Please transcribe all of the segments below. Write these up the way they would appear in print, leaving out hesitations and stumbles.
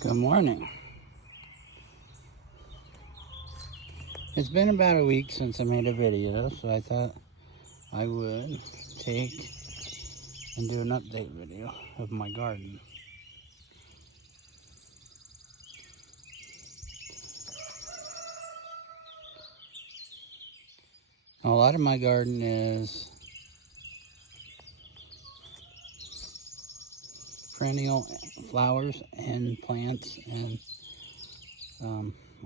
Good morning. It's been about a week since I made a video, so I thought I would take and do an update video of my garden. A lot of my garden is perennial flowers and plants and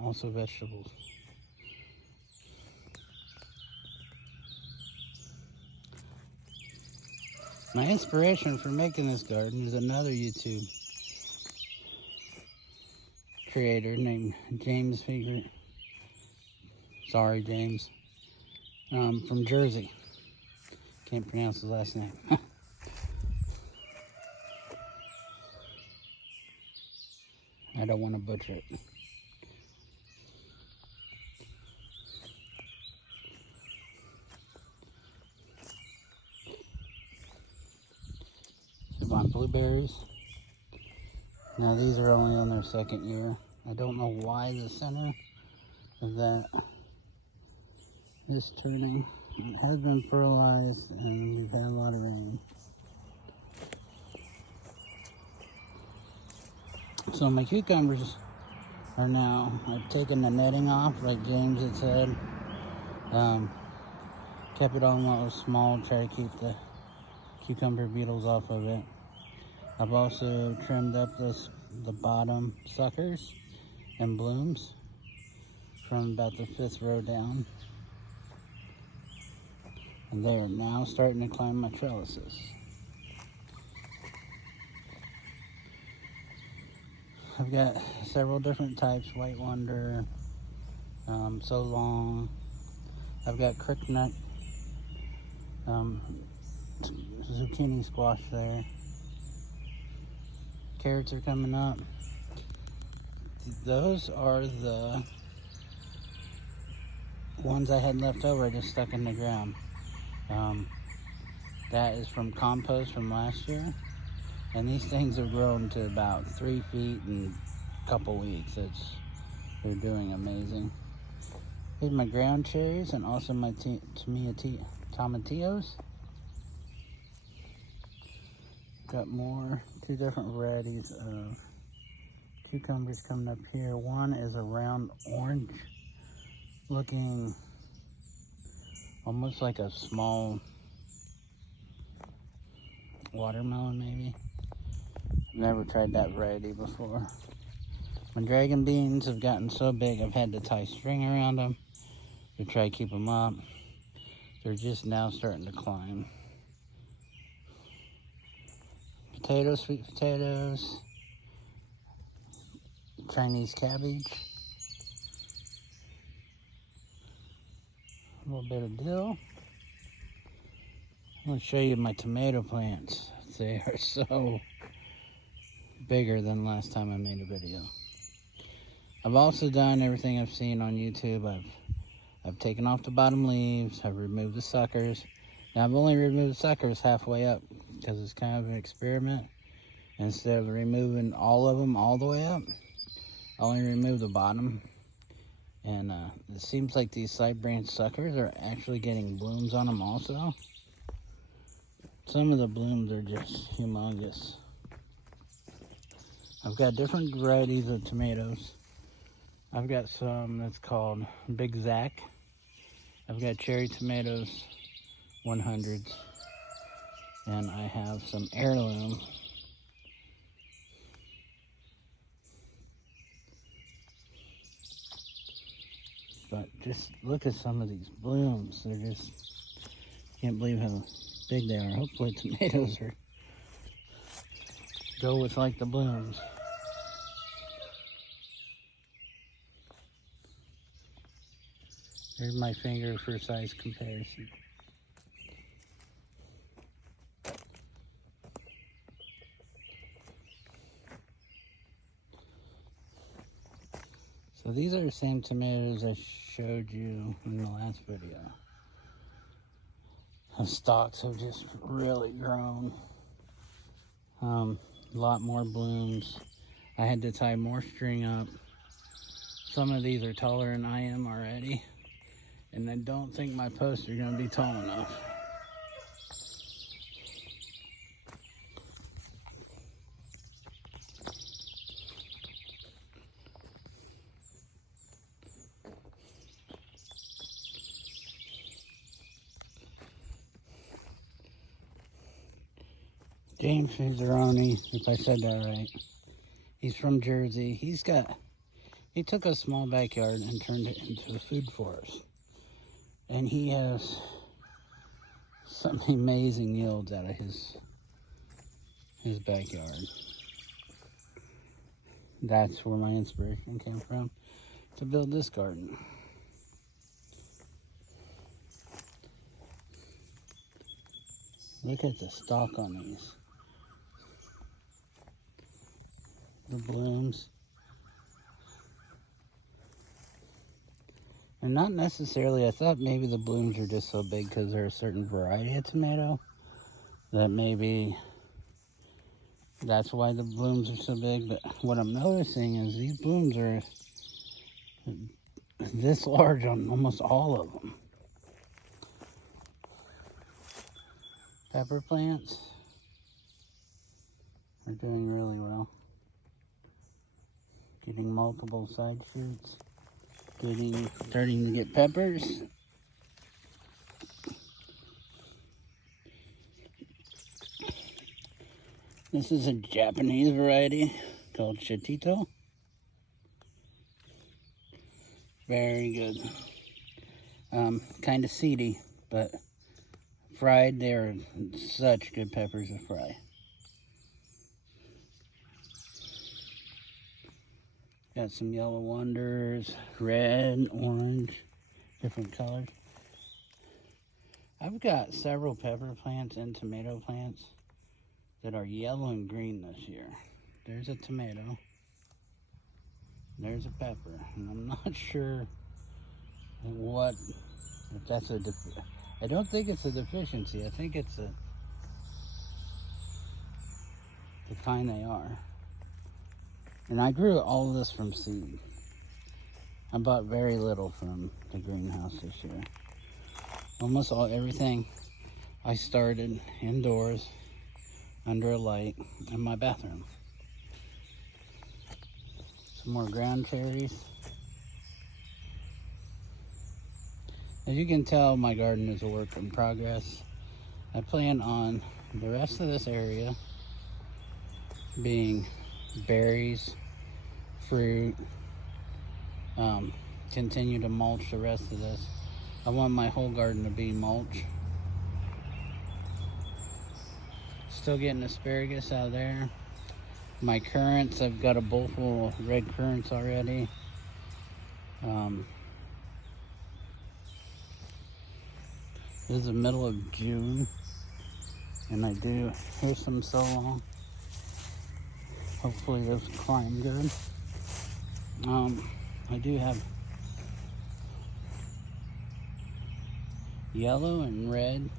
also vegetables. My inspiration for making this garden is another YouTube creator named James Figure. Sorry, James. From Jersey. Can't pronounce his last name. I don't want to butcher it. On blueberries. Now these are only on their second year. I don't know why the center of that is turning. It has been fertilized and we've had a lot of rain. So my cucumbers are now, I've taken the netting off like James had said. Kept it on while it was small, try to keep the cucumber beetles off of it. I've also trimmed up the bottom suckers and blooms from about the 5th row down. And they're now starting to climb my trellises. I've got several different types, White Wonder, So Long. I've got cricknut, zucchini squash there. Carrots are coming up. Those are the ones I had left over, I just stuck in the ground. That is from compost from last year. And these things have grown to about 3 feet in a couple weeks. They're doing amazing. Here's my ground cherries and also my tomatillos. Got two different varieties of cucumbers coming up here. One is a round orange looking, almost like a small watermelon maybe. I've never tried that variety before. My dragon beans have gotten so big I've had to tie string around them to try to keep them up. They're just now starting to climb. Potatoes, sweet potatoes, Chinese cabbage, a little bit of dill. I'm going to show you my tomato plants. They are so bigger than last time I made a video. I've also done everything I've seen on YouTube. I've taken off the bottom leaves, I've removed the suckers. Now I've only removed the suckers halfway up because it's kind of an experiment. Instead of removing all of them all the way up, I only removed the bottom. And it seems like these side branch suckers are actually getting blooms on them also. Some of the blooms are just humongous. I've got different varieties of tomatoes. I've got some that's called Big Zack. I've got cherry tomatoes, 100s. And I have some heirloom. But just look at some of these blooms. They're just, can't believe how big they are. Hopefully tomatoes go with like the blooms. Here's my finger for size comparison. So these are the same tomatoes I showed you in the last video. The stalks have just really grown. A lot more blooms. I had to tie more string up. Some of these are taller than I am already, and I don't think my posts are going to be tall enough. James Fizzaroni, if I said that right. He's from Jersey. He took a small backyard and turned it into a food forest. And he has some amazing yields out of his backyard. That's where my inspiration came from to build this garden. Look at the stalk on these. The blooms. And not necessarily, I thought maybe the blooms are just so big because they're a certain variety of tomato, that maybe that's why the blooms are so big. But what I'm noticing is these blooms are this large on almost all of them. Pepper plants are doing really well. Getting multiple side shoots. Starting to get peppers. This is a Japanese variety called Shitito. Very good. Kind of seedy, but fried, they're such good peppers to fry. Got some yellow wonders, red, orange, different colors. I've got several pepper plants and tomato plants that are yellow and green this year. There's a tomato. There's a pepper. And I'm not sure if that's I don't think it's a deficiency. I think it's the kind they are. And I grew all of this from seed. I bought very little from the greenhouse this year. Almost everything I started indoors under a light in my bathroom. Some more ground cherries. As you can tell, my garden is a work in progress. I plan on the rest of this area being berries, fruit, continue to mulch the rest of this. I want my whole garden to be mulch. Still getting asparagus out there. My currants, I've got a bowl full of red currants already. This is the middle of June, and here's some so long. Hopefully those climb good. I do have yellow and red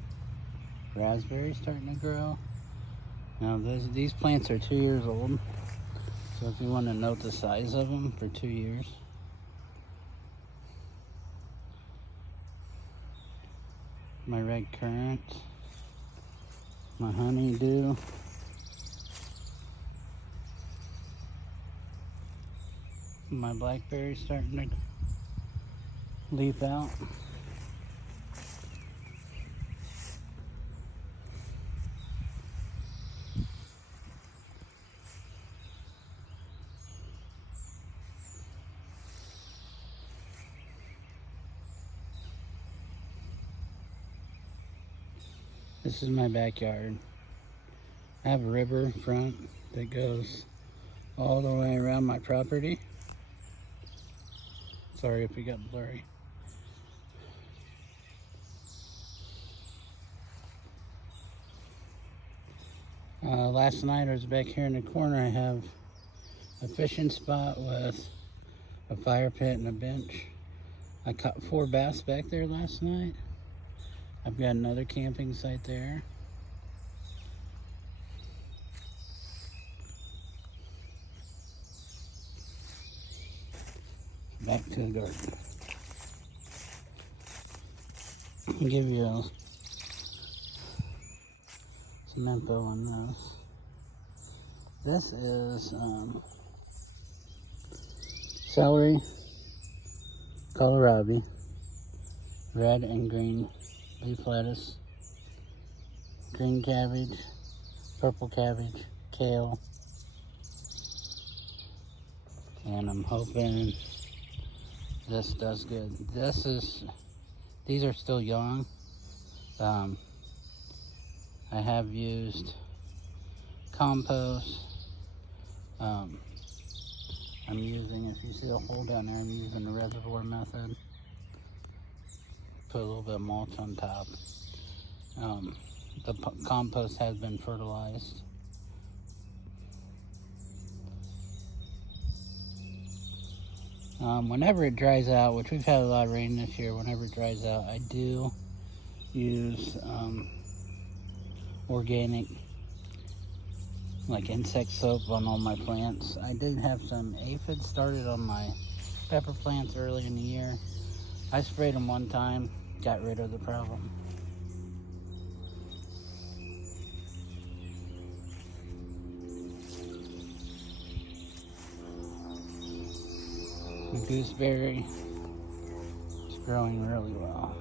raspberries starting to grow. Now these plants are 2 years old, so if you want to note the size of them for 2 years. My red currant, my honeydew. My blackberries starting to leaf out. This is my backyard. I have a river front that goes all the way around my property. Sorry if it got blurry. Last night I was back here in the corner. I have a fishing spot with a fire pit and a bench. I caught 4 bass back there last night. I've got another camping site there. back to the garden. I'll give you some info on this. This is celery, kohlrabi, red and green leaf lettuce, green cabbage, purple cabbage, kale, and I'm hoping this does good. These are still young. I have used compost. I'm using, if you see a hole down there, I'm using the reservoir method. Put a little bit of mulch on top. The compost has been fertilized. Whenever it dries out, which we've had a lot of rain this year, whenever it dries out, I do use organic, like insect soap on all my plants. I did have some aphids started on my pepper plants early in the year. I sprayed them one time, got rid of the problem. The gooseberry is growing really well.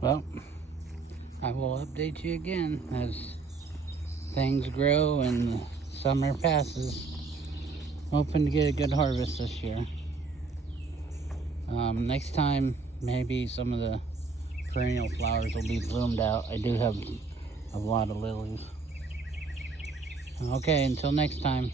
Well, I will update you again as things grow and the summer passes. Hoping to get a good harvest this year. Next time, maybe some of the perennial flowers will be bloomed out. I do have a lot of lilies. Okay, until next time.